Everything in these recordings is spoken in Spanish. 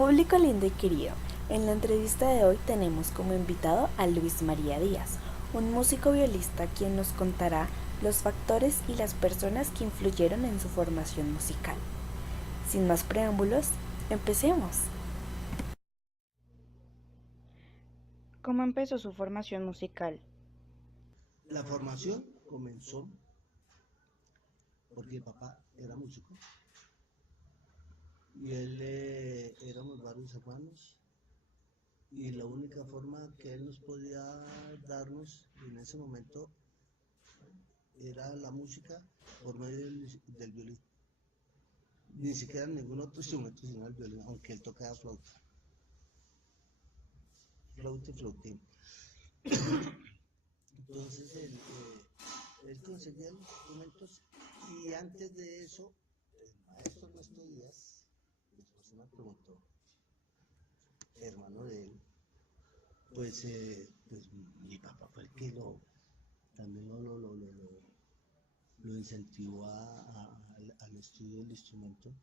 Público lindo y querido, en la entrevista de hoy tenemos como invitado a Luis María Díaz, un músico violista quien nos contará los factores y las personas que influyeron en su formación musical. Sin más preámbulos, empecemos. ¿Cómo empezó su formación musical? La formación comenzó porque mi papá era músico y éramos varios hermanos y la única forma que él nos podía darnos en ese momento era la música por medio del violín. Ni siquiera ningún otro instrumento sino el violín, aunque él tocaba flauta y flautín. Entonces él conseguía los instrumentos y antes de eso el maestro Ernesto Díaz, después me preguntó, hermano de él, pues mi papá fue el que también lo incentivó al estudio del instrumento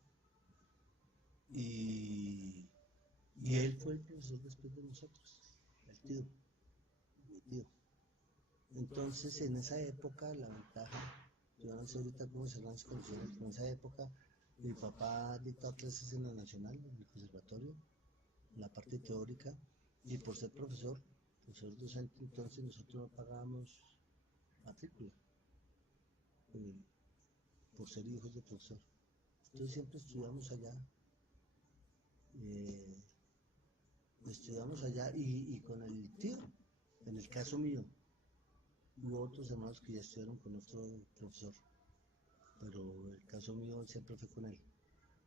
y, y él fue el profesor después de nosotros, mi tío. Entonces en esa época la ventaja, yo no sé ahorita cómo serán las condiciones, pero en esa época mi papá dictaba clases en la Nacional, en el conservatorio, en la parte teórica, y por ser profesor docente, entonces nosotros no pagábamos matrícula, eh, por ser hijos de profesor. Entonces siempre eh, estudiamos allá y con el tío, en el caso mío, hubo otros hermanos que ya estudiaron con otro profesor, pero el caso mío siempre fue con él.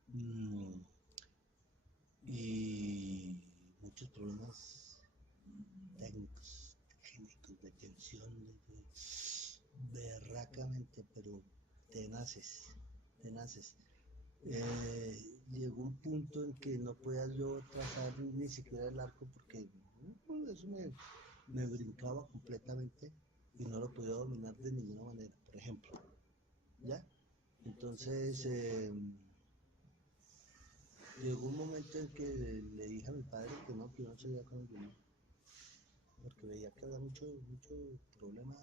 Mm, y muchos problemas técnicos, de tensión, berracamente, pero tenaces. Llegó un punto en que no podía yo trazar ni siquiera el arco porque eso me brincaba completamente y no lo podía dominar de ninguna manera, por ejemplo. ¿Ya? Entonces llegó un momento en que le dije a mi padre que yo no seguía con el violín, porque veía que había mucho problema.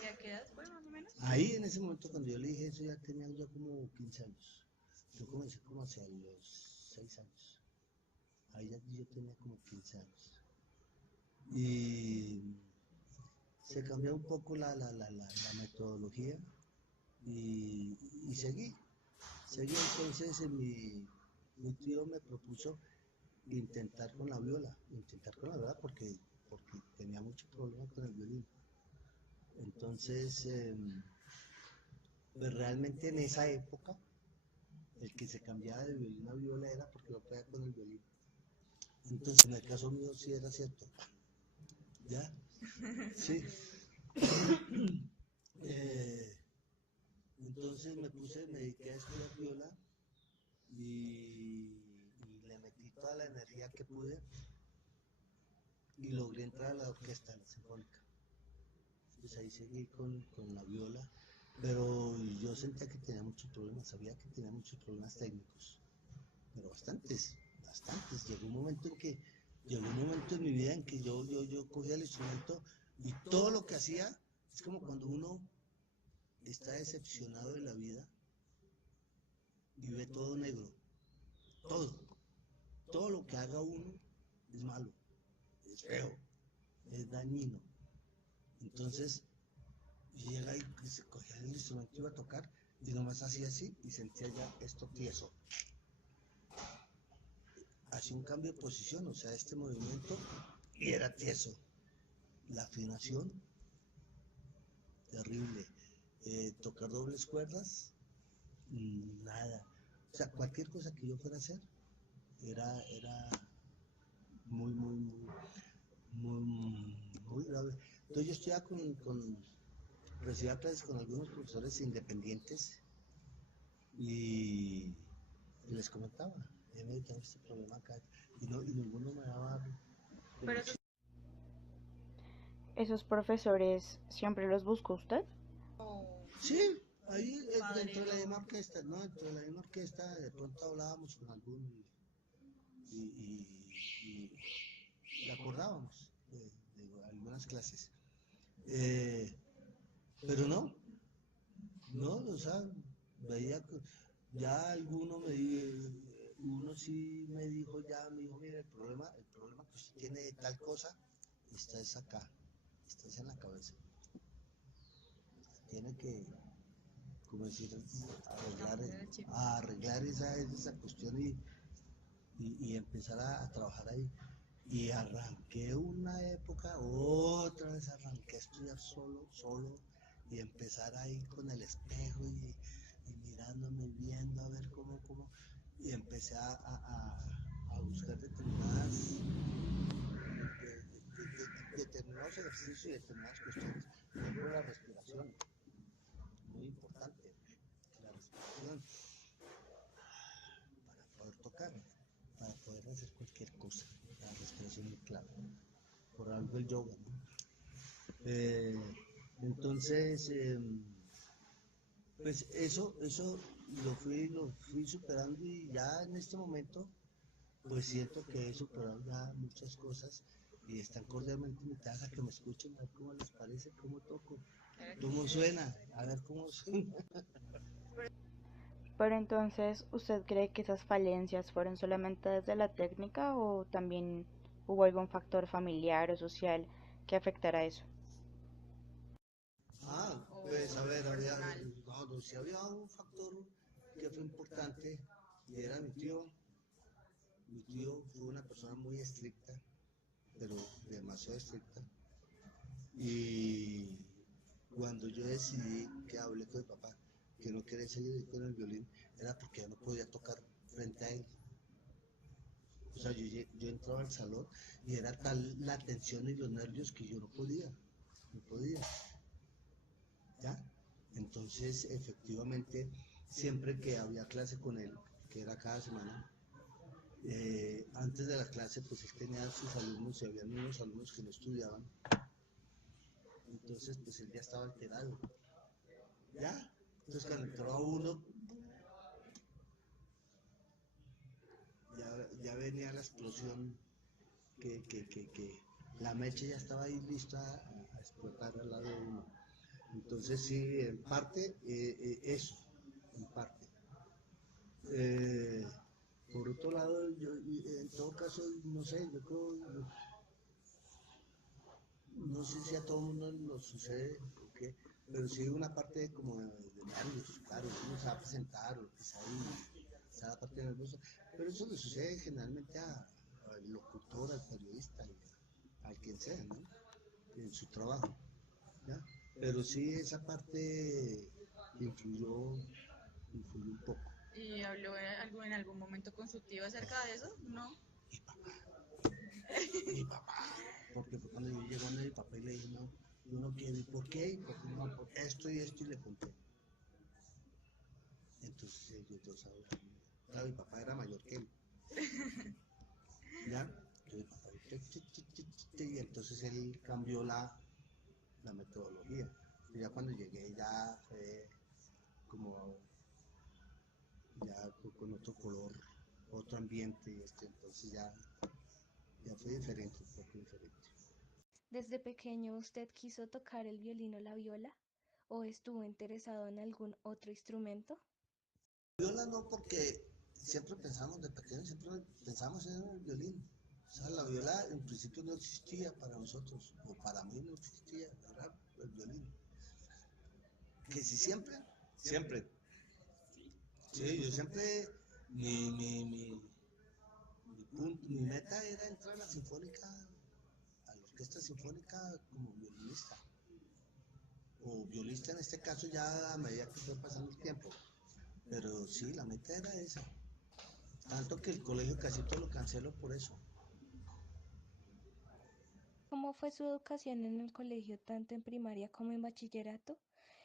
¿Y a qué edad fue más o menos? Ahí en ese momento cuando yo le dije eso ya tenía yo como 15 años. Yo comencé como hacia los 6 años. Ahí ya yo tenía como 15 años. Y se cambió un poco la metodología y seguí. Entonces mi tío me propuso intentar con la viola porque tenía mucho problema con el violín. Entonces, pues realmente en esa época, el que se cambiaba de violín a viola era porque no podía con el violín. Entonces, en el caso mío sí era cierto. ¿Ya? Sí. Eh, entonces me dediqué a estudiar viola y le metí toda la energía que pude y logré entrar a la orquesta, a la sinfónica. Pues ahí seguí con la viola, pero yo sentía que tenía muchos problemas, sabía que tenía muchos problemas técnicos, pero bastantes. Llegó un momento en mi vida en que yo cogía el instrumento y todo lo que hacía, es como cuando uno está decepcionado de la vida y ve todo negro, todo, todo lo que haga uno es malo, es feo, es dañino. Entonces, y llega y se cogía el instrumento y iba a tocar y nomás hacía así y sentía ya esto tieso. Hacía un cambio de posición, o sea, este movimiento y era tieso. La afinación, terrible. Tocar dobles cuerdas, nada. O sea, cualquier cosa que yo fuera a hacer era muy, muy, muy, muy grave. Entonces yo estudiaba recibía clases con algunos profesores independientes y les comentaba, me tengo este problema acá, y ninguno me daba. Pero eso ¿Esos profesores siempre los buscó usted? Sí, ahí padre dentro de la lo... misma orquesta, ¿no? Dentro de la misma orquesta de pronto hablábamos con alguno y acordábamos de algunas clases. Pero no, o sea, veía que ya uno sí me dijo, mira, el problema que usted tiene de tal cosa, está es acá, está es en la cabeza. Tiene que, como decir, arreglar esa cuestión y empezar a trabajar ahí. Y arranqué una época, otra vez arranqué a estudiar solo, y empezar ahí con el espejo y mirándome, viendo a ver cómo, y empecé a buscar determinados ejercicios y determinadas cuestiones. Por ejemplo, la respiración, muy importante, la respiración, para poder tocar, para poder hacer cualquier cosa, la respiración es clave. Por algo el yoga, ¿no? Entonces, pues eso lo fui superando y ya en este momento, pues siento que he superado ya muchas cosas y están cordialmente invitadas a que me escuchen, a ver cómo les parece, cómo toco, cómo suena, a ver cómo suena. Pero entonces, ¿usted cree que esas falencias fueron solamente desde la técnica o también hubo algún factor familiar o social que afectara eso? Pues a ver, si había un factor que fue importante y era mi tío. Mi tío fue una persona muy estricta, pero demasiado estricta. Y cuando yo decidí que hablé con mi papá, que no quería seguir con el violín, era porque yo no podía tocar frente a él. O sea, yo entraba al salón y era tal la tensión y los nervios que yo no podía. ¿Ya? Entonces, efectivamente, siempre que había clase con él, que era cada semana, antes de la clase, pues él tenía sus alumnos y había unos alumnos que no estudiaban. Entonces, pues él ya estaba alterado. ¿Ya? Entonces, cuando entraba uno, ya venía la explosión, que la mecha ya estaba ahí lista a explotar al lado de uno. Entonces, sí, en parte, eso, en parte. Eh, por otro lado, yo, en todo caso, no sé, yo creo, no sé si a todo el mundo nos sucede o qué, pero sí una parte como de nervios, claro, uno se va a presentar o lo que sea, y está la parte nerviosa, pero eso le sucede generalmente al locutor, al periodista, al quien sea, ¿no? En su trabajo, ¿ya? Pero sí esa parte influyó un poco. ¿Y habló algo en algún momento con su tío acerca de eso? No. Mi papá, mi papá, porque fue cuando yo llegué a mi papá y le dije, no, yo no quiero, ¿y por qué? Y porque no, por esto y esto, y le conté. Entonces ellos dos hablan. Claro, mi papá era mayor que él, ¿ya? Entonces mi papá, y entonces él cambió la metodología. Y ya cuando llegué ya fue como, ya con otro color, otro ambiente, y entonces ya fue diferente, un poco diferente. ¿Desde pequeño usted quiso tocar el violín o la viola? ¿O estuvo interesado en algún otro instrumento? Viola no, porque siempre pensamos de pequeño, siempre pensamos en el violín. O sea, la viola en principio no existía para nosotros, o para mí no existía, era el violín. Que si siempre. Sí, yo siempre, mi meta era entrar a la sinfónica, a la orquesta sinfónica como violinista. O violista en este caso ya a medida que fue pasando el tiempo. Pero sí, la meta era esa. Tanto que el colegio casi todo lo canceló por eso. ¿Cómo fue su educación en el colegio, tanto en primaria como en bachillerato?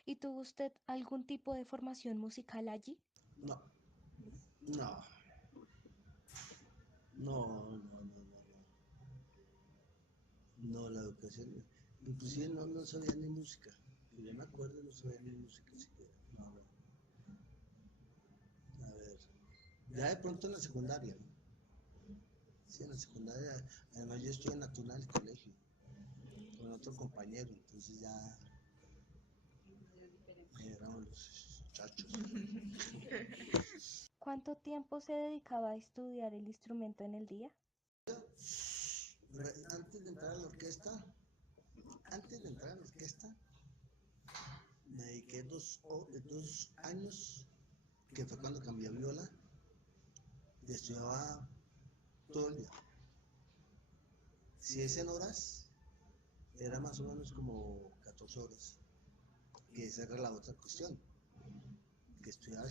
¿Y tuvo usted algún tipo de formación musical allí? No, no, no. No, la educación, inclusive no sabía ni música. Que yo me acuerdo, no sabía ni música siquiera. No. A ver, ya de pronto en la secundaria, ¿no? Sí, en la secundaria. Además yo estoy en la tuna del colegio, con otro compañero, entonces ya éramos los chachos. ¿Cuánto tiempo se dedicaba a estudiar el instrumento en el día? Antes de entrar a la orquesta, me dediqué 2 años, que fue cuando cambié a viola, y estudiaba todo el día. Si es en horas, era más o menos como 14 horas, que esa era la otra cuestión, que estudiaba.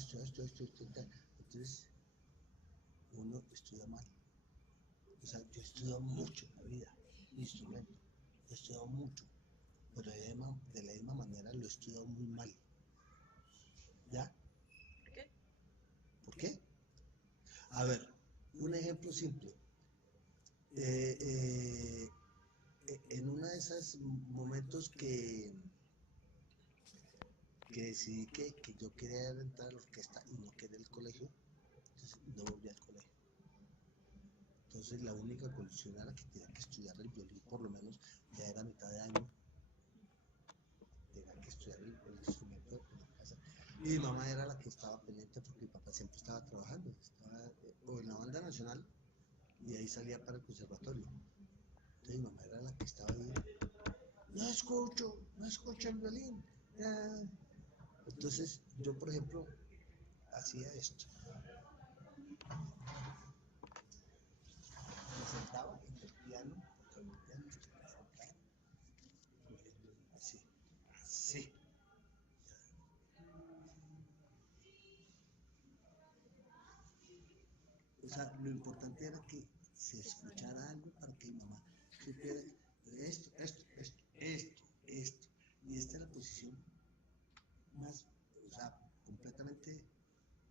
Entonces, uno estudia mal. O sea, yo he estudiado mucho en la vida, instrumento, he estudiado mucho, pero de la misma manera lo he estudiado muy mal. ¿Ya? ¿Por qué? ¿Por qué? A ver, un ejemplo simple. Eh, eh, en uno de esos momentos que decidí que yo quería entrar a la orquesta y no quería el colegio, entonces no volví al colegio. Entonces la única condición era que tenía que estudiar el violín, por lo menos ya era mitad de año, tenía que estudiar el instrumento en la casa. Y mi mamá era la que estaba pendiente porque mi papá siempre estaba trabajando, estaba o en la banda nacional y ahí salía para el conservatorio. Entonces mi mamá era la que estaba ahí, no escucho el violín. Entonces yo, por ejemplo, hacía esto. Me sentaba en el piano, con el piano estaba sentado, así, así. O sea, lo importante era que se escuchara algo para que mi mamá supiera esto. Y esta es la posición más, o sea, completamente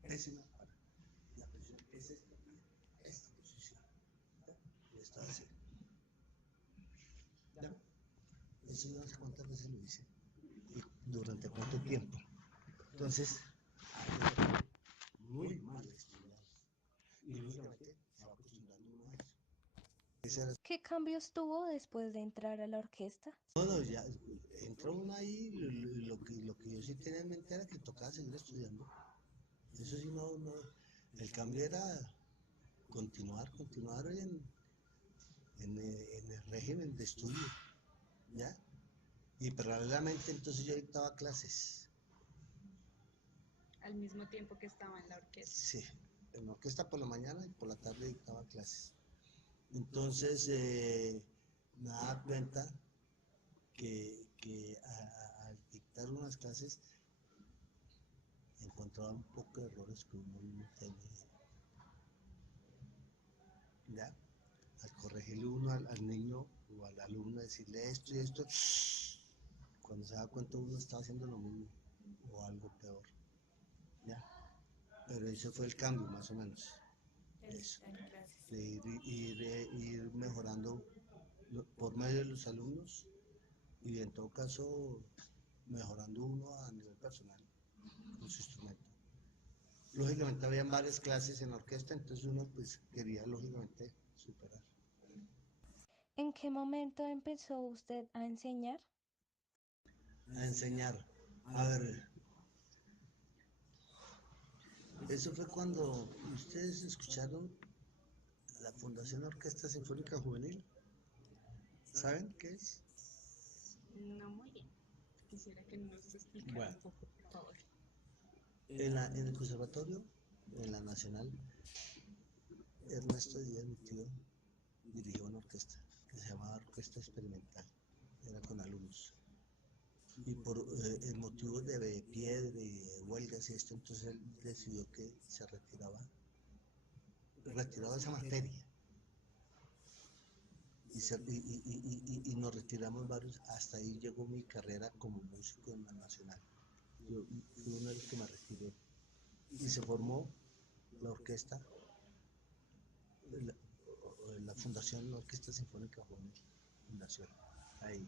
pésima para la posición. Es esta posición. ¿Ya? Y esto así. ¿Ya? Eso yo no sé cuántas veces lo hice y durante cuánto tiempo. Entonces, muy mal estudiado. Y lógicamente se va acostumbrando uno a eso. Esa era. ¿Qué cambios tuvo después de entrar a la orquesta? No, ya entró uno ahí, lo que yo sí tenía en mente era que tocaba seguir estudiando. Eso sí, no, el cambio era continuar en el régimen de estudio, ¿ya? Y paralelamente entonces yo dictaba clases, Al mismo tiempo que estaba en la orquesta. sí, en orquesta por la mañana y por la tarde dictaba clases. Entonces me daba cuenta que al dictar unas clases encontraba un poco de errores que uno no tiene, ¿ya? Al corregirle uno al niño o al alumno, decirle esto y esto, cuando se da cuenta uno está haciendo lo mismo o algo peor, ¿ya? Pero ese fue el cambio, más o menos, eso, En clases. de ir mejorando por medio de los alumnos y en todo caso mejorando uno a nivel personal con su instrumento. Lógicamente habían varias clases en la orquesta, entonces uno pues quería lógicamente superar. ¿En qué momento empezó usted a enseñar? A enseñar. A ver, eso fue cuando ustedes escucharon la Fundación Orquesta Sinfónica Juvenil. ¿Saben qué es? No muy bien. Quisiera que nos explicara Bueno, un poco, por favor. en el conservatorio, en la Nacional, Ernesto Díaz, mi tío, dirigió una orquesta que se llamaba Orquesta Experimental. Era con alumnos. Y por motivos de piedra y de huelgas y esto, entonces él decidió que se retiraba esa materia y nos retiramos varios, hasta ahí llegó mi carrera como músico en la Nacional. Yo fui uno de los que me retiré y se formó la orquesta, la, la Fundación la Orquesta Sinfónica Juvenil, Fundación, ahí.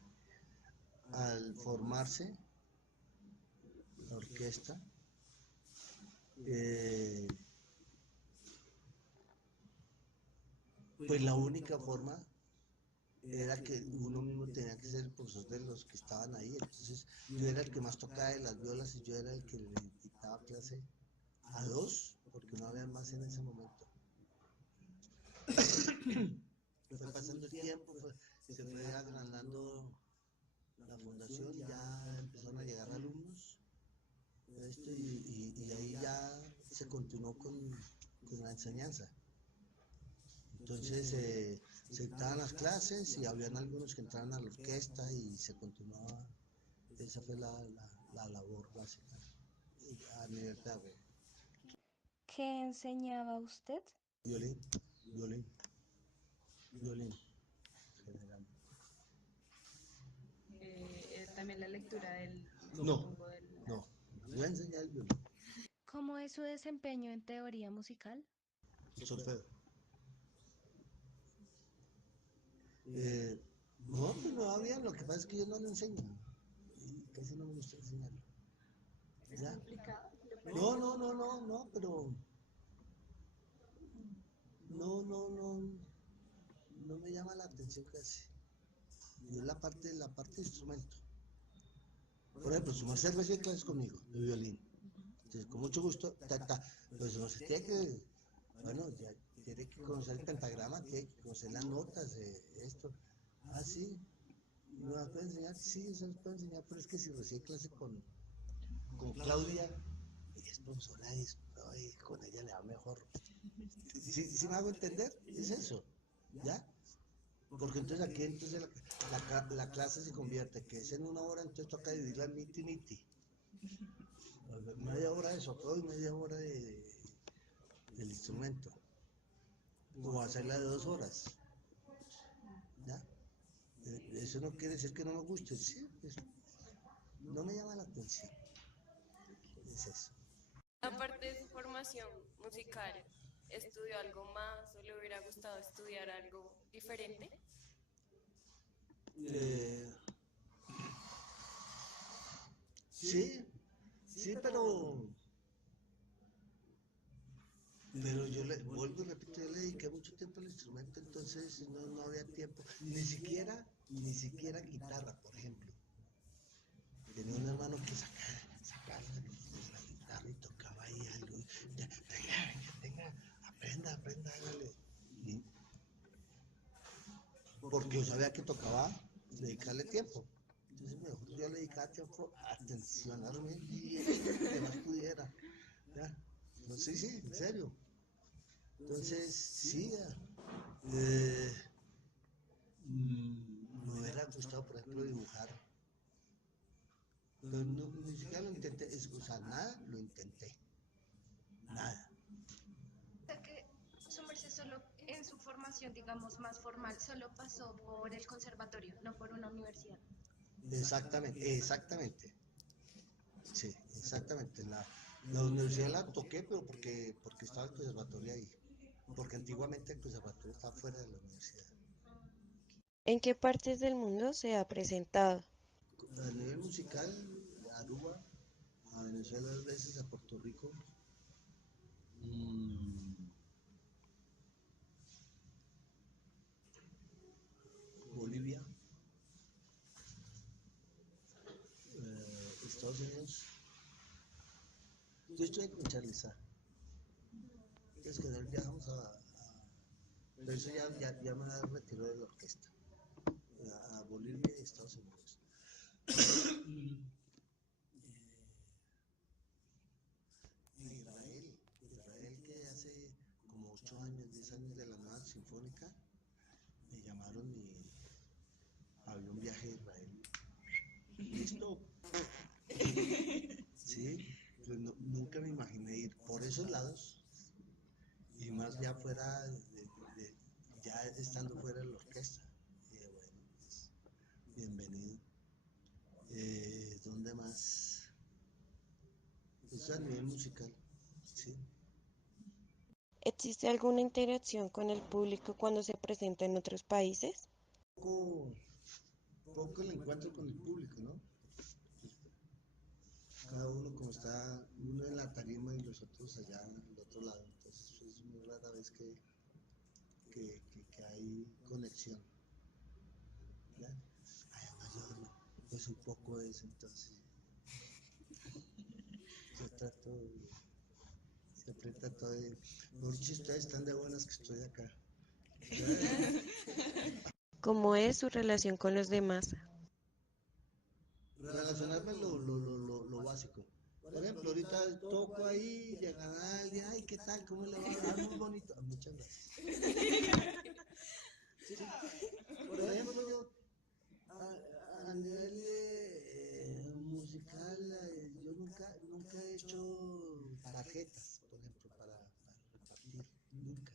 Al formarse la orquesta, eh, pues la única forma era que uno mismo tenía que ser el profesor de los que estaban ahí. Entonces yo era el que más tocaba de las violas y yo era el que le dictaba clase a dos, porque no había más en ese momento. Fue pasando el tiempo, se fue agrandando la fundación, ya empezaron a llegar alumnos, y ahí ya se continuó con la enseñanza. Entonces se dictaban las clases y habían algunos que entraban a la orquesta y se continuaba. Esa fue la labor básica a nivel pedagógico. ¿Qué enseñaba usted? Violín, violín, violín, generalmente. También la lectura del, No, supongo, del... no, yo enseñé el violín, ¿Cómo es su desempeño en teoría musical? solfeo. Eh, no, pues no había, lo que pasa es que yo no lo enseño. Y casi no me gusta enseñarlo. ¿Es ¿Ya? complicado? No, pero no, no me llama la atención casi. Yo la parte de instrumento. Por ejemplo, su merced recibe clases conmigo, de violín. Entonces, con mucho gusto, pues su merced tiene que, bueno, ya tiene que conocer el pentagrama, tiene que conocer las notas, esto. Ah, sí, ¿me las puede enseñar? Sí, se las puede enseñar, pero es que si recibe clase con Claudia, ella es profesora de eso, y con ella le va mejor. ¿Sí me hago entender? Es eso, ¿ya? Porque entonces aquí la clase se convierte, que es en una hora, entonces toca dividirla en miti. Media hora de socorro y media hora del instrumento. O hacerla de 2 horas. ¿Ya? Eso no quiere decir que no me guste, sí, no me llama la atención. Es eso. Aparte de su formación musical, ¿estudió algo más o le hubiera gustado estudiar algo diferente? Eh, sí, pero yo le vuelvo y repito, yo le dediqué mucho tiempo al instrumento, entonces no había tiempo, ni siquiera guitarra, por ejemplo. Tenía un hermano que sacaba la guitarra y tocaba ahí algo. Ya, venga, aprenda, hágale. Y porque yo sabía que tocaba dedicarle tiempo. Entonces mejor yo le dedicaba tiempo a atencionarme bien, que más pudiera. ¿Ya? No, sí, en serio. Entonces, sí, eh, me hubiera gustado, por ejemplo, dibujar. Pero no, ni siquiera lo intenté, o sea, nada, lo intenté. Nada. O sea que su merced solo en su formación, digamos, más formal, solo pasó por el conservatorio, no por una universidad. Exactamente. Sí, exactamente. La universidad la toqué, pero porque estaba el conservatorio ahí. Porque antiguamente el conservatorio estaba fuera de la universidad. ¿En qué partes del mundo se ha presentado? A nivel musical, a Aruba, a Venezuela 2 veces, a Puerto Rico, mm, Bolivia, Estados Unidos. Yo estoy con Charliza. Es que viajamos pero eso ya me retiró de la orquesta. A Bolivia y Estados Unidos. Israel que hace como 8 años, 10 años de la nueva sinfónica, me llamaron y había un viaje a Israel. Listo. Sí, pues nunca me imaginé ir por esos lados y más ya fuera, ya estando fuera de la orquesta. Bueno, pues, bienvenido. ¿Dónde más? Eso a nivel musical, sí. ¿Existe alguna interacción con el público cuando se presenta en otros países? Poco, poco el encuentro con el público, ¿no? Cada uno como está, uno en la tarima y los otros allá al otro lado, entonces es muy rara vez que hay conexión. ¿Ya? Además yo soy poco de eso, entonces yo siempre trato de, por si ustedes están de buenas que estoy acá. ¿Cómo es su relación con los demás? Relacionarme lo básico. Por ejemplo, ahorita toco ahí, llegará alguien, ay, ¿qué tal? ¿Cómo le va? Ah, muy bonito. Ah, muchas gracias. Sí. Por ejemplo, yo a nivel musical, yo nunca he hecho tarjetas, por ejemplo, para repartir, nunca.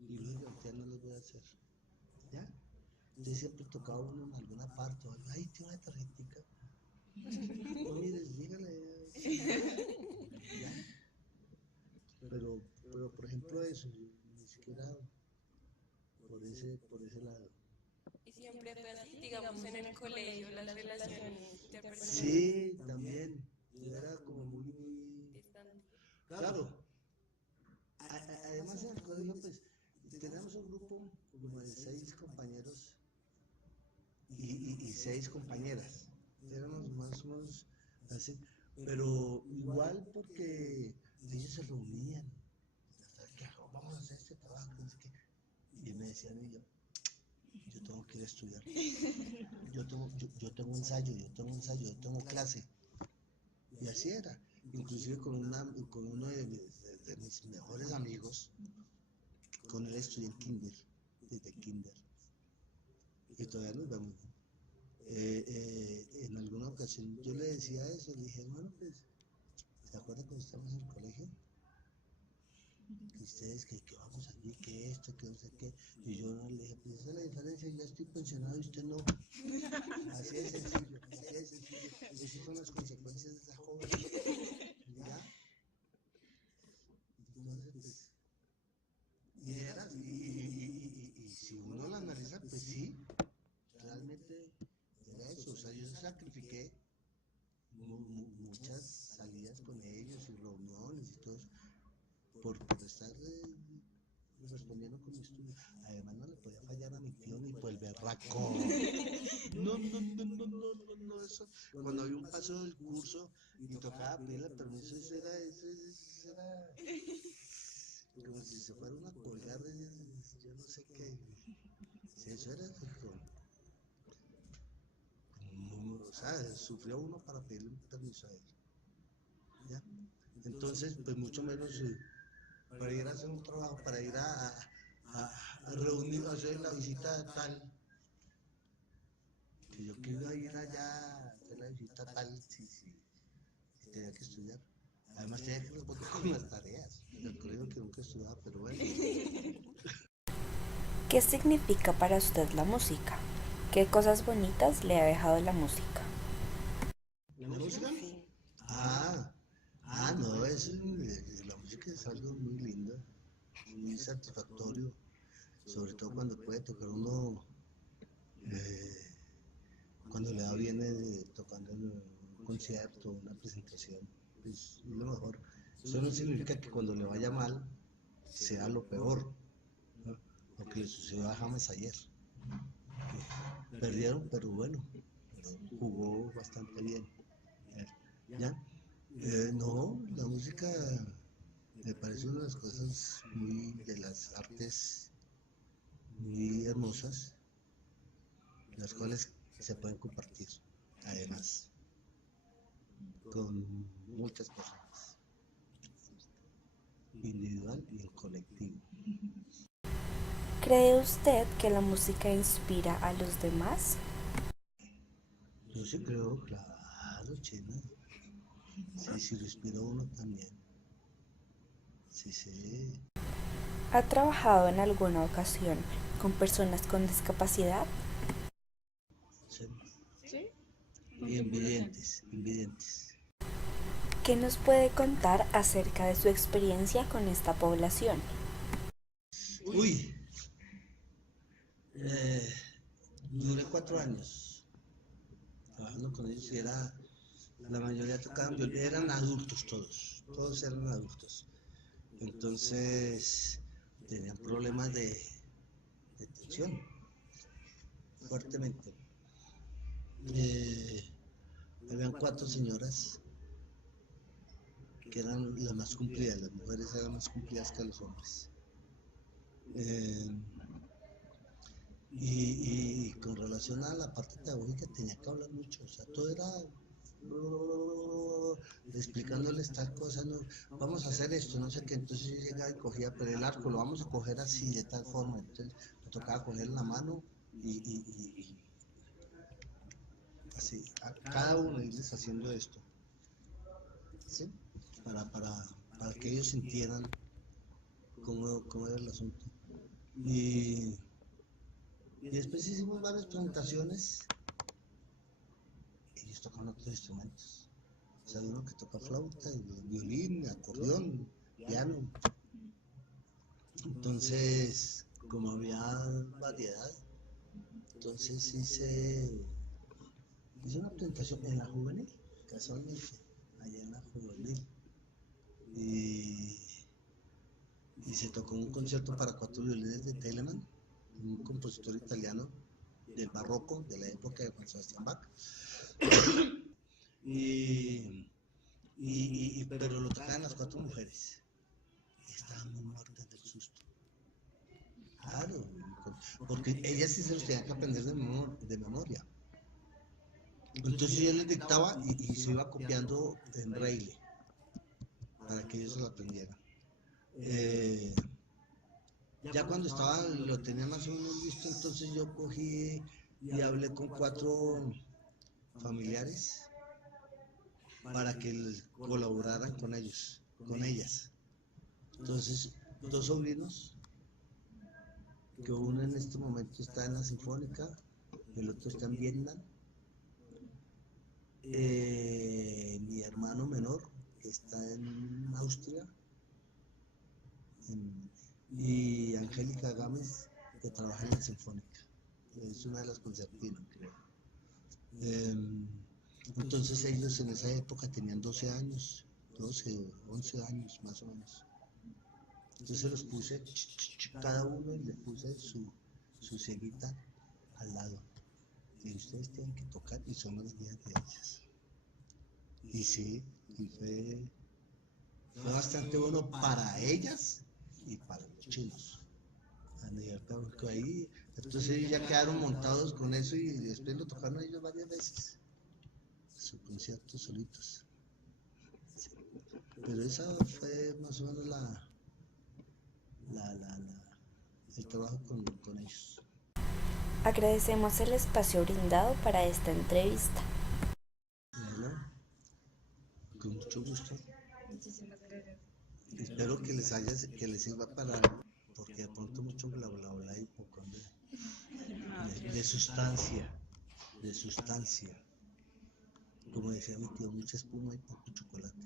Y luego ya no los voy a hacer. ¿Ya? Yo siempre tocaba uno en alguna parte, o algo, ay, tiene una tarjetita. No mires, dígale. ¿Ya? Pero por ejemplo eso, ni siquiera por ese lado. Y siempre fue así, digamos, en el colegio, las relaciones interpersonales Sí, también. Yo era como muy... distantes. Claro. Además en el colegio pues teníamos un grupo como de 6 compañeros y 6 compañeras. Éramos más o menos así. Pero igual porque ellos se reunían. Vamos a hacer este trabajo, no sé qué. Y me decían, y yo tengo que ir a estudiar. Yo tengo ensayo, yo tengo clase. Y así era. Inclusive con uno de mis mejores amigos, con él estudié en kinder, desde kinder. Y todavía nos vemos. En alguna ocasión yo le decía eso, le dije, bueno, pues, ¿se acuerdan cuando estábamos en el colegio? Que ustedes, que vamos allí, que esto, que no sé qué. Y yo no le dije, pues esa es la diferencia, yo estoy pensionado y usted no. Así de sencillo, así de sencillo. Esas son las consecuencias de esa joven. ¿Ya? Entonces, pues, y si uno la analiza, pues sí, realmente era eso. O sea, yo sacrifiqué muchas salidas con ellos y reuniones y todo eso por estar respondiendo con mi estudio. Además no le podía fallar a mi tío ni por el berraco. No, eso. Cuando había un paso del curso y tocaba pedirle permiso, eso era como si se fuera una colgar, yo no sé qué. Si eso era o sea, sufrió uno para pedirle permiso a él. ¿Ya? Entonces, pues mucho menos para ir a hacer un trabajo, para ir a reunir, a hacer la visita tal. Que yo quiero ir allá a hacer la visita tal, si tenía que estudiar. Además tenía que responder con las tareas. El colegio que nunca estudiaba, pero bueno. ¿Qué significa para usted la música? ¿Qué cosas bonitas le ha dejado la música? ¿La música? Sí. No, la música es algo muy lindo, muy satisfactorio, sobre todo cuando puede tocar uno, cuando le da bien tocando en un concierto, una presentación, pues es lo mejor. Eso no significa que cuando le vaya mal sea lo peor, ¿no? Lo que le sucedió a James ayer. Perdieron, pero bueno, jugó bastante bien. ¿Ya? No, la música me parece una de las cosas de las artes muy hermosas, las cuales se pueden compartir, además, con muchas personas, individual y en colectivo. ¿Cree usted que la música inspira a los demás? Yo sí creo, claro, China. Sí, lo inspira uno también. Sí. ¿Ha trabajado en alguna ocasión con personas con discapacidad? Sí. ¿Sí? Invidentes. ¿Qué nos puede contar acerca de su experiencia con esta población? Uy, duré 4 años trabajando con ellos y la mayoría tocaban violín, eran adultos todos eran adultos. Entonces tenían problemas de tensión, fuertemente. Habían 4 señoras que eran las más cumplidas, las mujeres eran más cumplidas que los hombres. Y con relación a la parte pedagógica tenía que hablar mucho, o sea, todo era explicándoles tal cosa, no, vamos a hacer esto, no sé qué, entonces yo llegaba y cogía, pero el arco lo vamos a coger así, de tal forma, entonces me tocaba coger la mano y así, a cada uno irles haciendo esto, ¿sí? Para que ellos sintieran cómo era el asunto. Y después hicimos varias presentaciones, ellos tocan otros instrumentos. O sea, uno que toca flauta, violín, acordeón, piano. Entonces, como había variedad, entonces hice una presentación en la juvenil, casualmente, allá en la juvenil. Y se tocó un concierto para 4 violines de Telemann, un compositor italiano del barroco, de la época de Juan Sebastián Bach. Pero lo tocaban las 4 mujeres. Y estaban muy muertas del susto. Claro, porque ellas sí se los tenían que aprender de memoria. Entonces yo les dictaba y se iba copiando en braille para que ellos se lo aprendieran. Ya cuando lo tenía más o menos listo, entonces yo cogí y hablé con 4 familiares para que les colaboraran con ellos, con ellas. Entonces, 2 sobrinos, que uno en este momento está en la Sinfónica, el otro está en Vietnam. Mi hermano menor, que está en Austria, y Angélica Gámez, que trabaja en la Sinfónica. Es una de las concertinas, creo. Entonces ellos en esa época tenían 12 años, 12, 11 años más o menos. Entonces los puse, cada uno, y le puse su cieguita al lado. Y ustedes tienen que tocar y son los días de ellas. Y sí, y fue bastante bueno para ellas y para los chinos. Ahí, entonces ellos ya quedaron montados con eso y después lo tocaron ellos varias veces. Su concierto solitos. Sí. Pero esa fue más o menos el trabajo con ellos. Agradecemos el espacio brindado para esta entrevista. Bueno, con mucho gusto. Muchísimas gracias. Espero que les sirva para algo, porque de pronto mucho bla bla bla y poco de sustancia. Como decía mi tío, mucha espuma y poco chocolate.